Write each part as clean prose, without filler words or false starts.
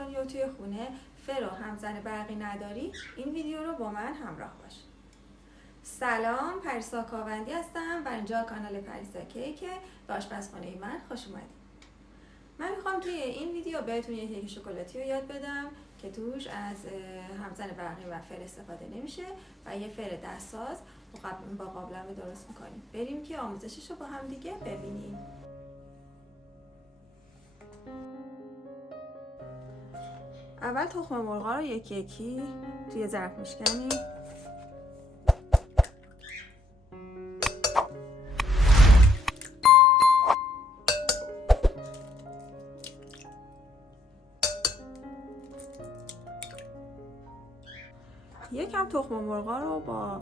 میکنی و توی خونه فر و همزن برقی نداری، این ویدیو رو با من همراه باش. سلام، پریسا کاوندی هستم و اینجا کانال پریسا کیک به آشپزخونه من خوش اومدید. من میخوام توی این ویدیو بهتون یه کیک شکلاتی رو یاد بدم که توش از همزن برقی و فر استفاده نمیشه و یه فر دستساز با قابلمه درست میکنیم. بریم که آموزشش رو با هم دیگه ببینیم. اول تخم مرغا رو یکی یکی توی ظرف میشکنیم. یکم تخم مرغا رو با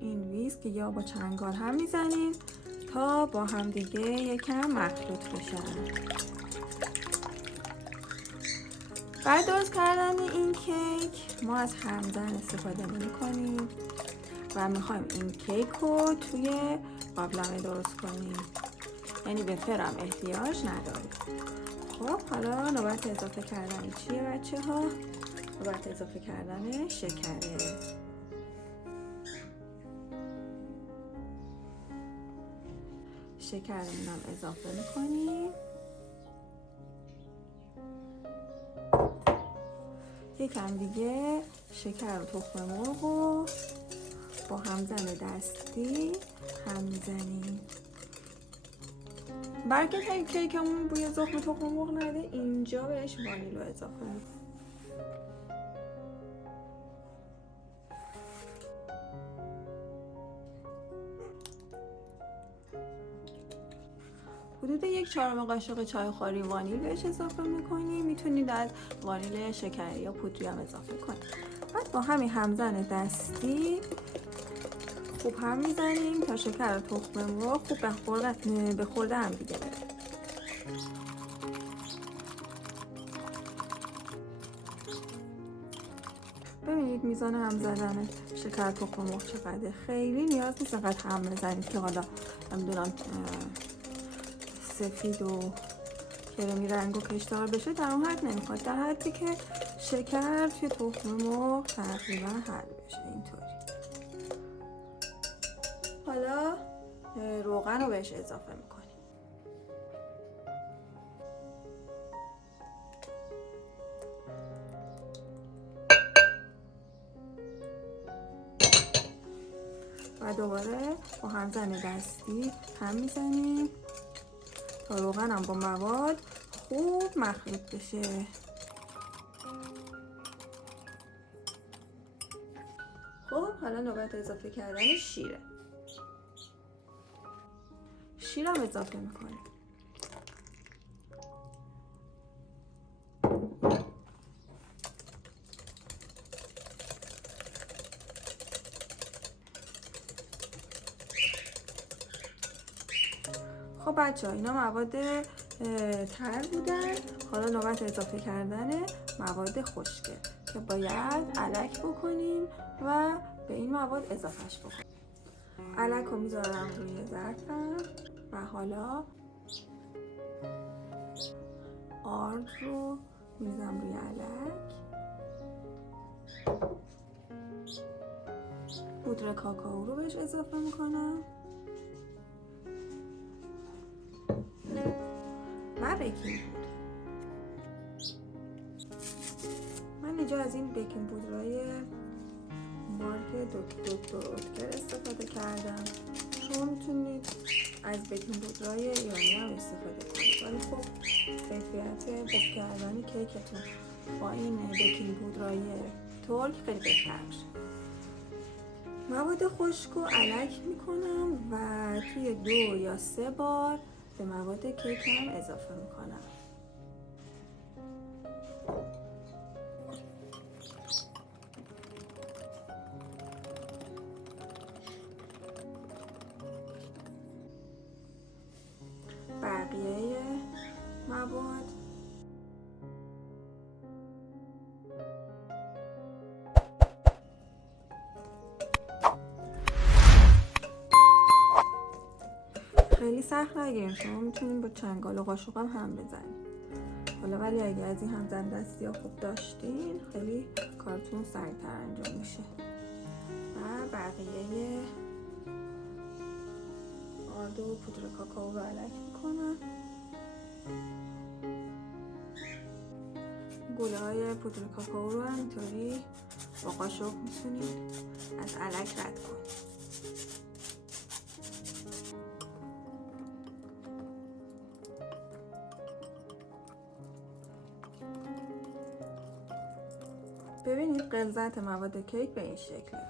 این ویسک یا با چنگال هم میزنیم تا با هم دیگه یکم مخلوط بشن. برای درست کردن این کیک ما از همزن استفاده نمی کنیم و میخوایم این کیک رو توی قابلمه درست کنیم، یعنی به فرم احتیاج نداریم. خب حالا نوبت اضافه کردن چیه بچه ها؟ نوبت اضافه کردن شکره. شکر هم اضافه میکنیم. یکم دیگه شکر و تخم مرغ رو با همزن دستی هم میزنیم. برای که کیکمون بوی زخم تخم مرغ نده، اینجا بهش وانیل رو اضافه میکنیم. حدود 1/4 قاشق چایخوری وانیل بهش اضافه میکنیم. میتونید از وانیل شکری یا پودری هم اضافه کنید. بعد با همین همزن دستی خوب هم میزنیم تا شکر و تخم مرغ خوب به خورده هم دیگه بره. ببینید میزان هم زدن شکر تخم مرغ چقدره. خیلی نیاز نیست انقدر هم بزنید که حالا نمیدونم سفید و کرمی رنگ و کشدار بشه. در اون حد نمیخواد، در حدی که شکر توی تخم مرغ تقریبا حل بشه اینطوری. حالا روغن رو بهش اضافه میکنیم. و دوباره با همزن دستی هم میزنیم تا روغن هم با مواد خوب مخلوط بشه. خب حالا نوبت اضافه کردن شیره. شیر هم اضافه میکنیم. خب بچه ها، اینا مواد تر بودن. حالا نوبت اضافه کردن مواد خشکه که باید الک بکنیم و به این مواد اضافهش بکنیم. الک رو میذارم روی ظرفم و حالا آرد رو میذارم روی الک. پودر کاکائو رو بهش اضافه میکنم و بیکینگ پودر. من اینجا از این بیکینگ پودرهای مارک دکتر اوتکر استفاده کردم. شما میتونید از بیکینگ پودرهای ایرانی هم استفاده کنید، ولی خب کیفیت خوب کردن کیکتون با این بیکینگ پودرهای ترک خیلی بهتر میشه. مواد خشک رو الک میکنم و توی 2 یا 3 بار به مواد کیکم اضافه میکنم. بقیه مواد خیلی سخت نگیریم، شما میتونید با چنگال و قاشق هم بزنید. حالا ولی اگه از این هم زن دستی ها خوب داشتین خیلی کارتون سریعتر انجام میشه. و بقیه آرد و پودر کاکائو رو علک میکنم. گوله های پودر کاکائو رو همینطوری با قاشق میتونید از علک رد کنید. ببینید غلظت مواد کیک به این شکله.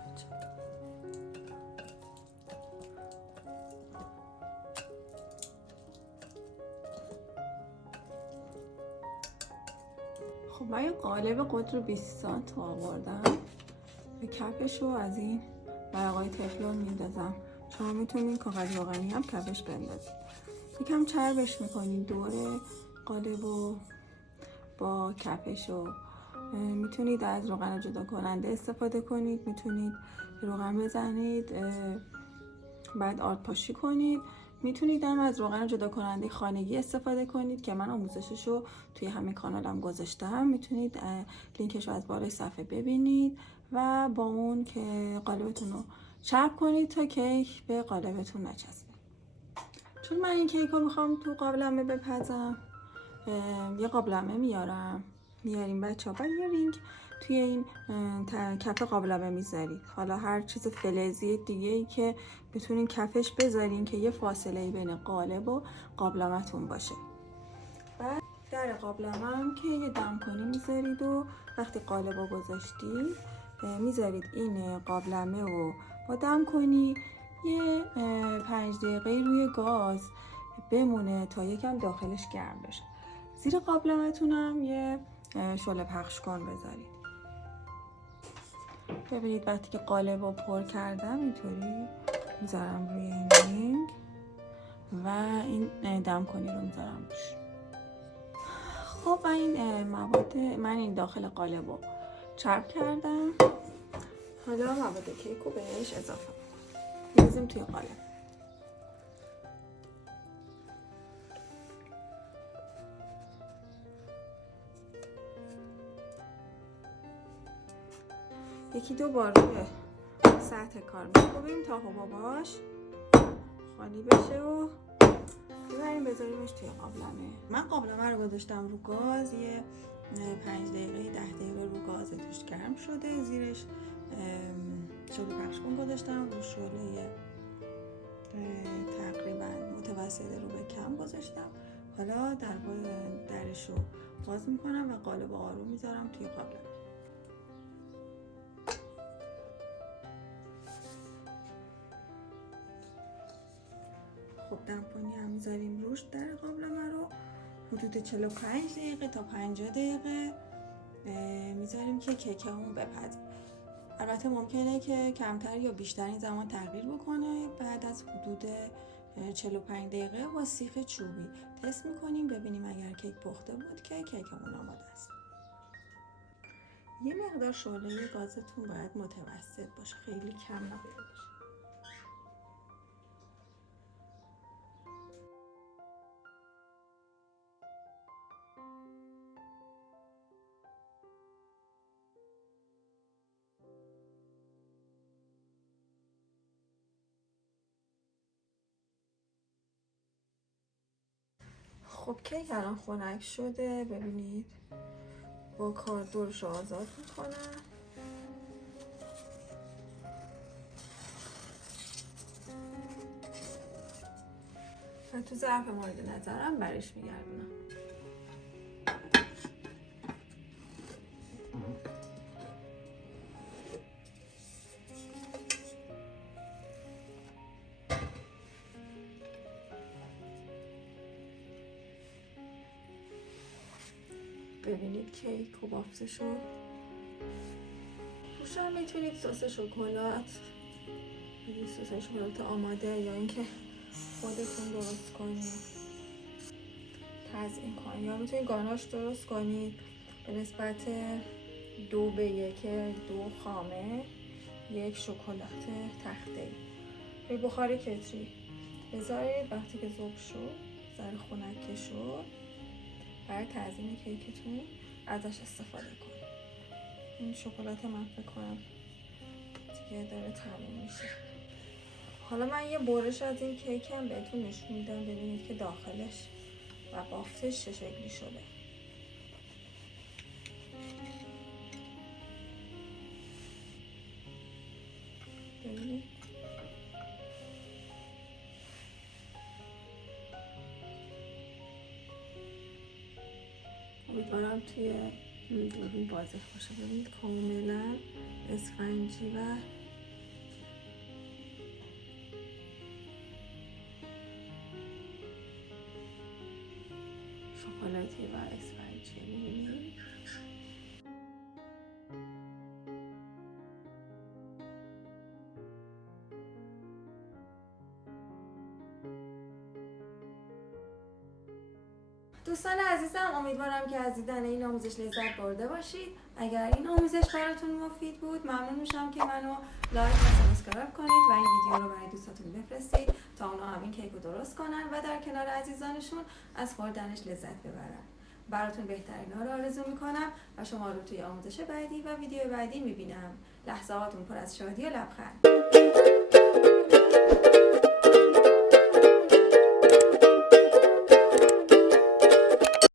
خب من یه قالب قطر 20 سانت آوردم. به کفش رو از این ورقای تفلون میندازم. شما میتونید کاغذ روغنی هم کفش بندازید. یکم چربش میکنید دور قالب و با کفش رو. میتونید از روغن جدا کننده استفاده کنید، میتونید روغن بزنید بعد آرد پاشی کنید، میتونید هم از روغن جدا کننده خانگی استفاده کنید که من آموزشش رو توی همین کانالم گذاشتم. میتونید لینکش رو از بالای صفحه ببینید و با اون که قالبتون رو چرب کنید تا کیک به قالبتون نچسبه. چون من این کیک رو میخوام تو قابلمه بپزم، یه قابلمه میاریم بچه ها، بعد یه رینگ توی این کف قابلمه میذارید. حالا هر چیز فلزی دیگه ای که بتونین کفش بذارین که یه فاصله بین قالب و قابلمه‌تون باشه. بعد در قابلمه هم که یه دمکنی میذارید و وقتی قالب رو گذاشتید میذارید این قابلمه رو با دمکنی یه 5 دقیقه روی گاز بمونه تا یکم داخلش گرم بشه. زیر قابلمه‌تون هم یه شعله پخش کن بذارید. ببینید وقتی که قالب رو پر کردم اینطوری میذارم روی این رینگ و این دمکنی رو میذارم روش. خب و این مواد من این داخل قالب رو چرب کردم. حالا مواد کیک رو بهش اضافه می‌ریزیم توی قالب. یکی دو بار روی سطح کار می‌کوبیم تا حباباش خالی بشه و ببریم بذاریمش توی قابلمه. من قابلمه رو گذاشتم رو گاز، یه 5 دقیقه 10 دقیقه رو گاز توش گرم شده. زیرش شعله پخش کن گذاشتم، رو شعله تقریبا متوسط رو به کم گذاشتم. حالا درش رو باز میکنم و قالب آروم میذارم توی قابلمه. خب دمکنی هم میذاریم روش در قابلمه رو. حدود 45 دقیقه تا 50 دقیقه میذاریم که کیکمون بپزه. البته ممکنه که کمتر یا بیشتر زمان تغییر بکنه. بعد از حدود 45 دقیقه با سیخ چوبی تست میکنیم ببینیم اگر کیک پخته بود که کیکمون آماده است. یه مقدار شعله گازتون باید متوسط باشه، خیلی کم نباید باشه. خب کیک الان خنک شده، ببینید با کاردورش رو آزاد میکنم و تو ظرف مورد نظرم برش میگردونم. ببینید کیک و بافته شد. روش هم میتونید سس شکلات، سس شکلات آماده یا اینکه خودتون درست کنید تزیین کنید، یا میتونید گاناش درست کنید به نسبت 2:1 2 خامه 1 شکلات تخته روی بخار کتری بذارید. وقتی که ذوب شد ذره خنک شد برای تزیین کیکتون ازش استفاده کنید. این شکلات من فکر کنم دیگه داره تموم میشه. حالا من یه برش از این کیکم بهتون نشون میدم ببینید که داخلش و بافتش چه شکلی شده. ببینید امیدوارم توی دوربین واضح باشه. ببینید کاملا اسفنجی و شکلاتی و اسفنجی. ببینید دوستان عزیزم، امیدوارم که از دیدن این آموزش لذت برده باشید. اگر این آموزش براتون مفید بود ممنون میشم که منو لایک و سابسکرایب کنید و این ویدیو رو برای دوستاتون بفرستید تا اونا هم این کیک رو درست کنن و در کنار عزیزانشون از خوردنش لذت ببرن. براتون بهترین ها رو آرزو میکنم و شما رو توی آموزش بعدی و ویدیو بعدی میبینم. لحظاتون پر از شادی و لبخند.